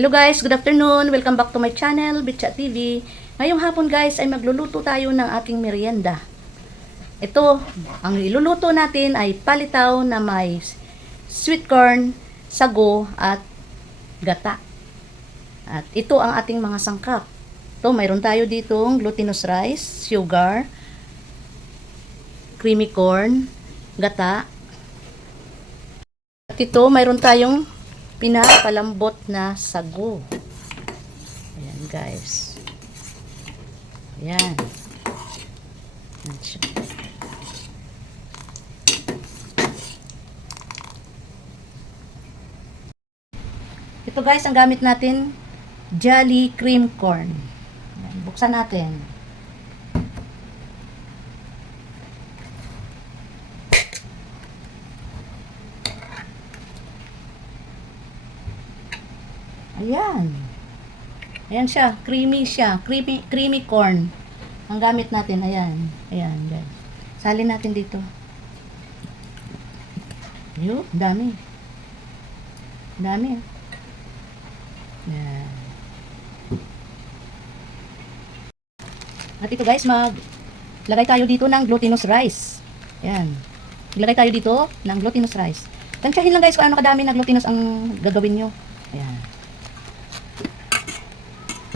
Hello guys, good afternoon. Welcome back to my channel, Bitcha TV. Ngayong hapon guys ay magluluto tayo ng aking merienda. Ito, ang iluluto natin ay palitaw na may sweet corn, sago at gata. At ito ang ating mga sangkap. Ito, mayroon tayo ditong glutinous rice, sugar, creamy corn, gata. At ito, mayroon tayong pinapalambot na sago. Ayan guys. Ayan. Ito guys, ang gamit natin, Jolly Cream Corn. Ayan, buksan natin. Ayan. Ayan siya, creamy siya, creamy corn. Ang gamit natin, ayan. Ayan, guys. Salin natin dito. Yo, dami. Dami. Ayan. At ito guys, maglagay tayo dito ng glutinous rice. Ayan. Maglagay tayo dito ng glutinous rice. Tansyahin lang guys kung ano kadami na glutinous ang gagawin nyo. Ayan.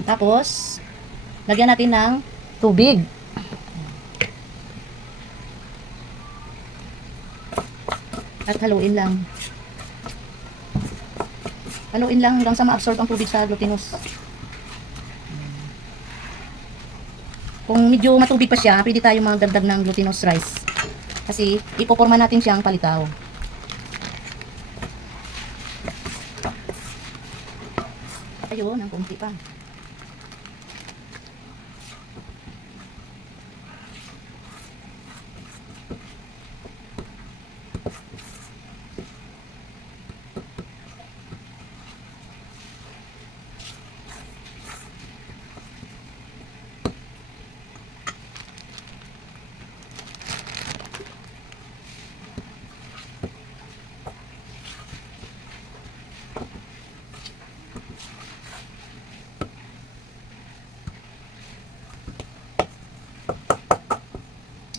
Tapos, lagyan natin ng tubig. At haluin lang. Haluin lang hanggang sa ma-absorb ang tubig sa glutinous. Kung medyo matubig pa siya, pwede tayo magdagdag ng glutinous rice. Kasi, ipoporma natin siyang palitaw. Ayun, ang kunti pa.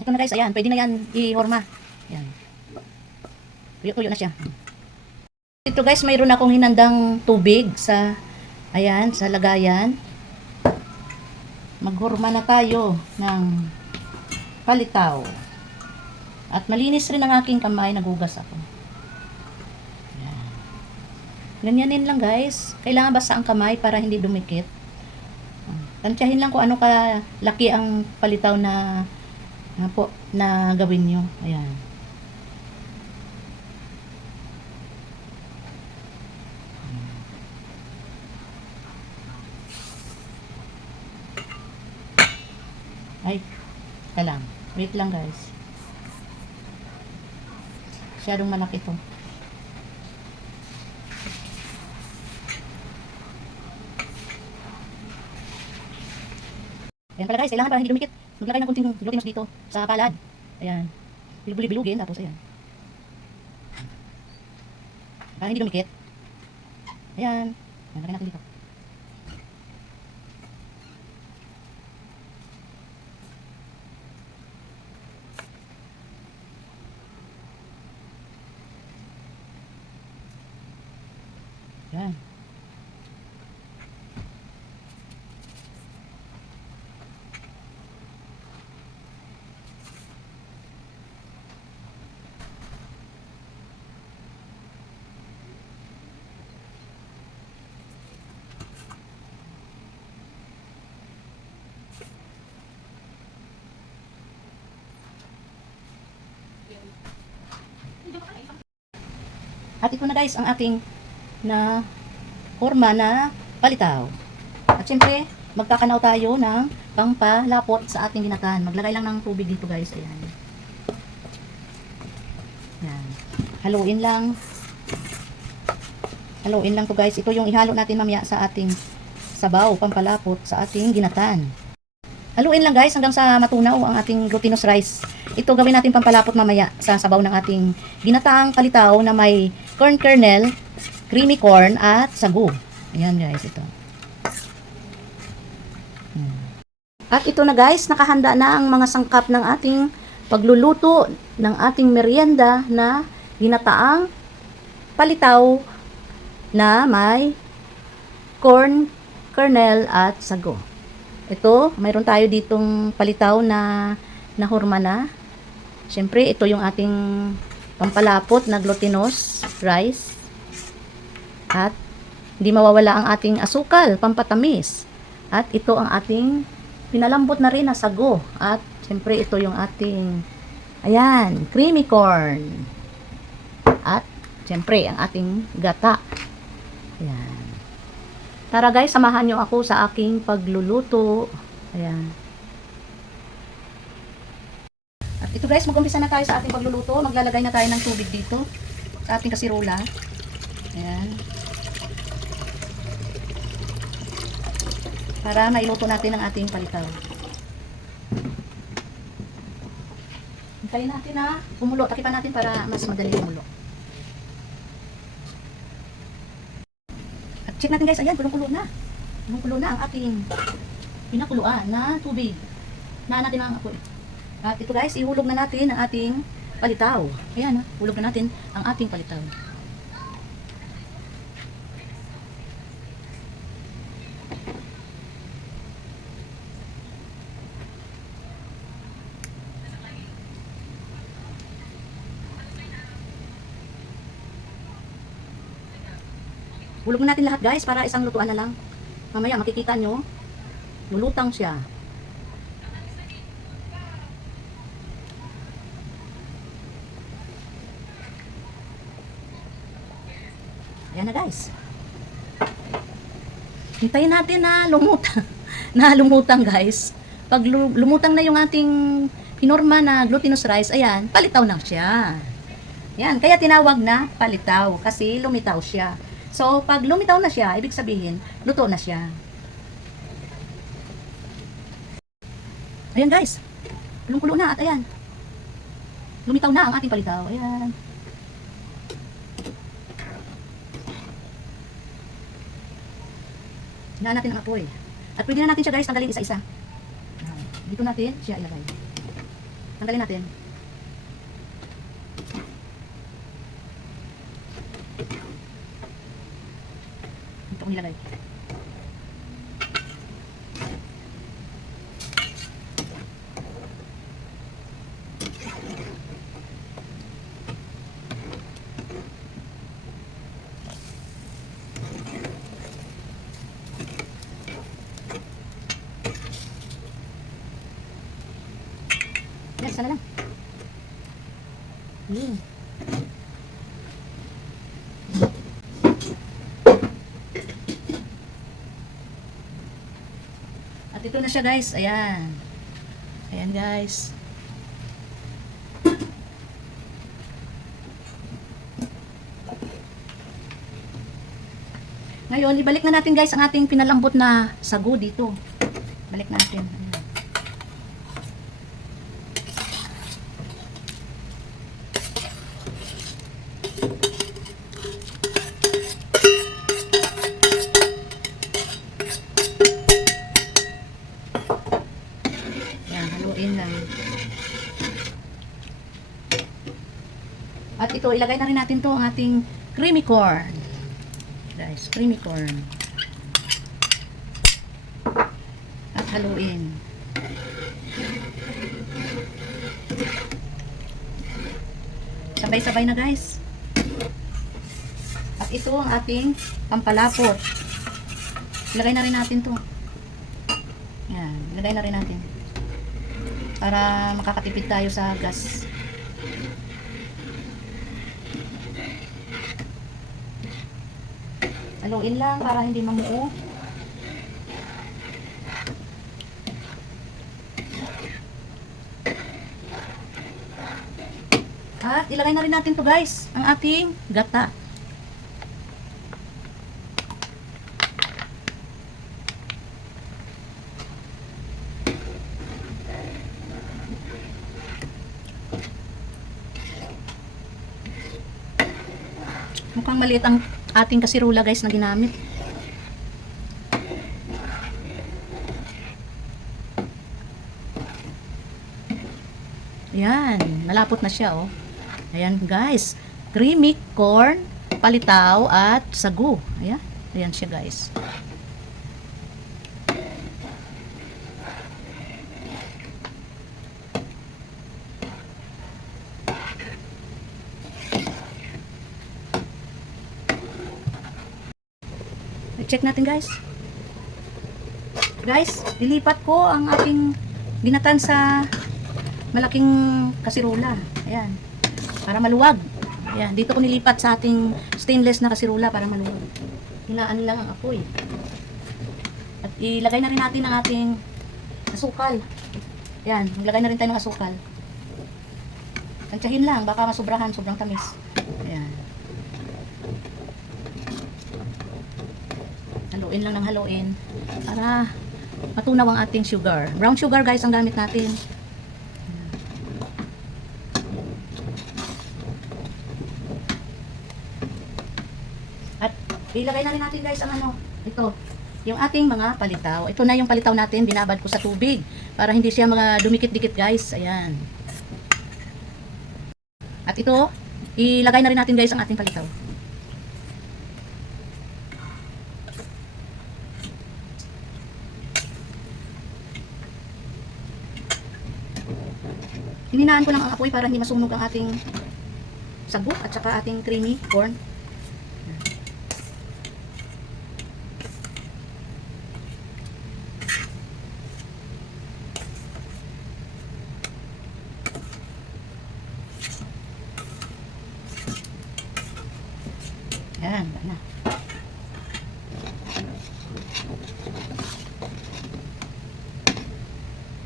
Ito na guys, ayan, pwede na yan i-horma. Ayan. Tuyo-tuyo na siya. Ito guys, mayroon akong hinandang tubig sa, ayan, sa lagayan. Maghorma na tayo ng palitaw. At malinis rin ang aking kamay, nagugas ako. Ayan. Ganyanin lang guys. Kailangan basa ang kamay para hindi dumikit. Tansyahin lang kung ano kalaki ang palitaw na gawin nyo. Ayan. Ay, lang. Wait lang guys. Masyadong malaki to. Ayan pala guys, kailangan para hindi dumikit. Maglagay ng kunting glutinous dito sa palad. Ayan. Bilugin, tapos ayan. Para hindi dumikit. Ayan. Maglagay natin dito. Ayan. At ito na guys ang ating na forma na palitaw. At syempre, magkakanaw tayo ng pampalapot sa ating ginatan. Maglagay lang ng tubig dito guys. Ayan. Ayan. Haluin lang. Haluin lang to guys. Ito yung ihalo natin mamaya sa ating sabaw, pampalapot sa ating ginatan. Haluin lang guys hanggang sa matunaw ang ating glutinous rice. Ito gawin natin pampalapot mamaya sa sabaw ng ating ginataang palitaw na may corn kernel, creamy corn at sago. Ayan guys, ito. At ito na guys, nakahanda na ang mga sangkap ng ating pagluluto ng ating merienda na ginataang palitaw na may corn, kernel at sago. Ito, mayroon tayo ditong palitaw na nahurma na. Siyempre, ito yung ating pampalapot na glutinous rice. At hindi mawawala ang ating asukal, pampatamis. At ito ang ating pinalambot na rin na sago. At siyempre, ito yung ating, ayan, creamy corn. At siyempre, ang ating gata. Ayan. Tara guys, samahan nyo ako sa aking pagluluto. Ayan. At ito guys, mag-umpisa na tayo sa ating pagluluto. Maglalagay na tayo ng tubig dito sa ating kasirola. Ayan. Para mailuto natin ang ating palitaw. Hintayin natin na bumulo. Takipan natin para mas madali bumulo. At check natin guys, ayan, kulong-kulo na. Kulong-kulo na ang ating pinakuluan na tubig. Naan natin ang apoy. At ito guys, ihulog na natin ang ating palitaw. Ayan, hulog na natin ang ating palitaw. Hulog na natin lahat guys para isang lutuan na lang. Mamaya makikita nyo, lulutang siya. Ayan na guys. Hintayin natin na lumutang. Na lumutang guys. Pag lumutang na yung ating pinorma na glutinous rice, ayan, palitaw na siya. Ayan, kaya tinawag na palitaw kasi lumitaw siya. So, pag lumitaw na siya, ibig sabihin, luto na siya. Ayan guys. Kulong-kulo na at ayan. Lumitaw na ang ating palitaw. Ayan. Hinaan natin ang apoy. At pwede na natin siya guys tanggalin isa-isa. Dito natin siya ilagay. Tanggalin natin. Ito kong ilagay. Yan, sana lang. At ito na siya guys. Ayan. Ayan guys. Ngayon, ibalik na natin guys ang ating pinalambot na sago dito. Balik natin. Ayan. At ito, ilagay na rin natin to ang ating creamy corn. Guys, creamy corn. At haluin. Sabay-sabay na guys. At ito ang ating pampalapot. Ilagay na rin natin to. Yan, ilagay na rin natin. Para makakatipid tayo sa gas. Haluin lang para hindi mamuo. At ilagay na rin natin to guys, ang ating gata. Mukhang maliit ang ating kasirula guys na ginamit. Ayan, malapot na siya, oh. Ayan, guys. Creamy corn, palitaw, at sagu. Ayan, ayan siya, guys. Check natin, guys. Guys, lilipat ko ang ating ginatan sa malaking kasirula. Ayan. Para maluwag. Ayan. Dito ko nilipat sa ating stainless na kasirula para maluwag. Hinaan lang ang apoy. At ilagay na rin natin ang ating asukal. Ayan. Maglagay na rin tayo ng asukal. Tansyahin lang. Baka masubrahan. Sobrang tamis. Ayan. Haluin lang ng haluin para matunaw ang ating sugar. Brown sugar, guys, ang gamit natin. At ilagay na rin natin, guys, ang ito, yung ating mga palitaw. Ito na yung palitaw natin, binabad ko sa tubig para hindi siya mga dumikit-dikit, guys. Ayan. At ito, ilagay na rin natin, guys, ang ating palitaw. Hininaan ko lang ang apoy para hindi masunog ang ating sagu at saka ating creamy corn. Yan, na.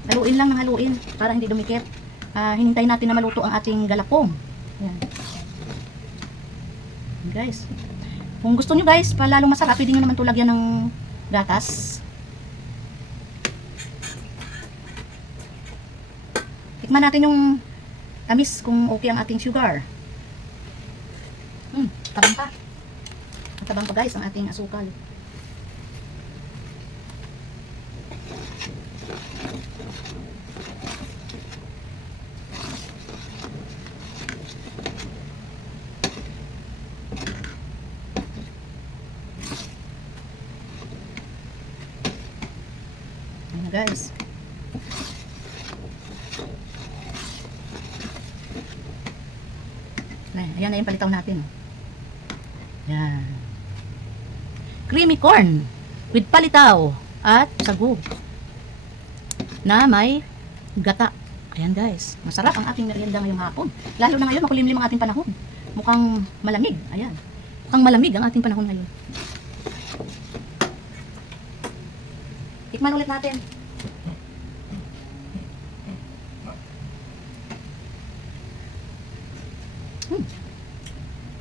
Haluin lang ng haluin para hindi dumikit. Hinintay natin na maluto ang ating galapong. Ayan. Guys, kung gusto nyo, guys, pa lalong masarap, pwede nyo naman ito lagyan ng gatas. Tikman natin yung tamis kung okay ang ating sugar. Tabang pa. Tabang pa, guys, ang ating asukal. Guys, ayan na yung palitaw natin. Yan, creamy corn with palitaw at sagu na may gata. Ayan, guys, masarap ang ating merienda ngayong hapon, lalo na ngayon makulimlim ang ating panahon. Mukhang malamig. Ayan, mukhang malamig ang ating panahon ngayon. Tikman ulit natin.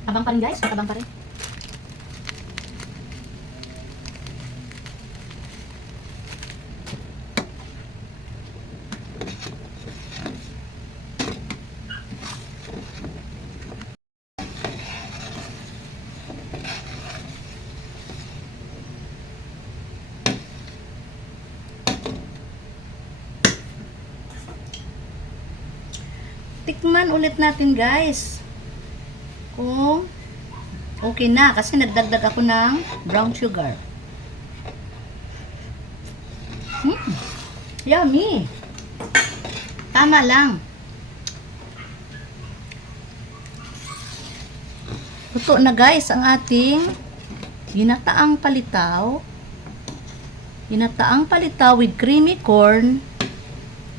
Tabang pa rin, guys. Tabang pa rin. Tikman ulit natin, guys, kung okay na, kasi nagdagdag ako ng brown sugar. Yummy. Tama lang. Luto na, guys, ang ating ginataang palitaw. Ginataang palitaw with creamy corn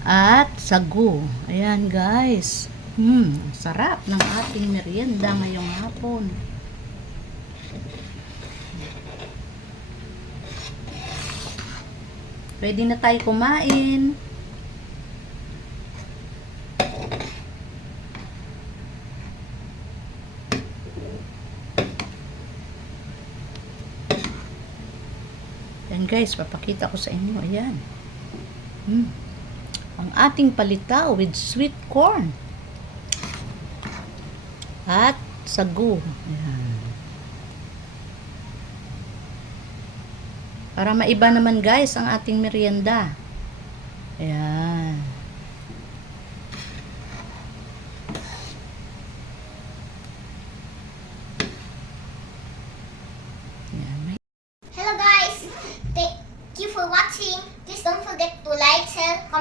at sagu. Ayan, guys. Sarap ng ating merienda ngayong hapon. Pwede na tayo kumain. Ayan, guys, papakita ko sa inyo. Ayan. Ang ating palitaw with sweet corn at sagu. Ayan. Para maiba naman, guys, ang ating merienda. Ayan.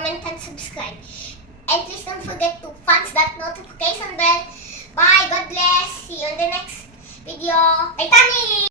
comment, and subscribe. And please don't forget to punch that notification bell. Bye. God bless. See you in the next video. Bye, Tani!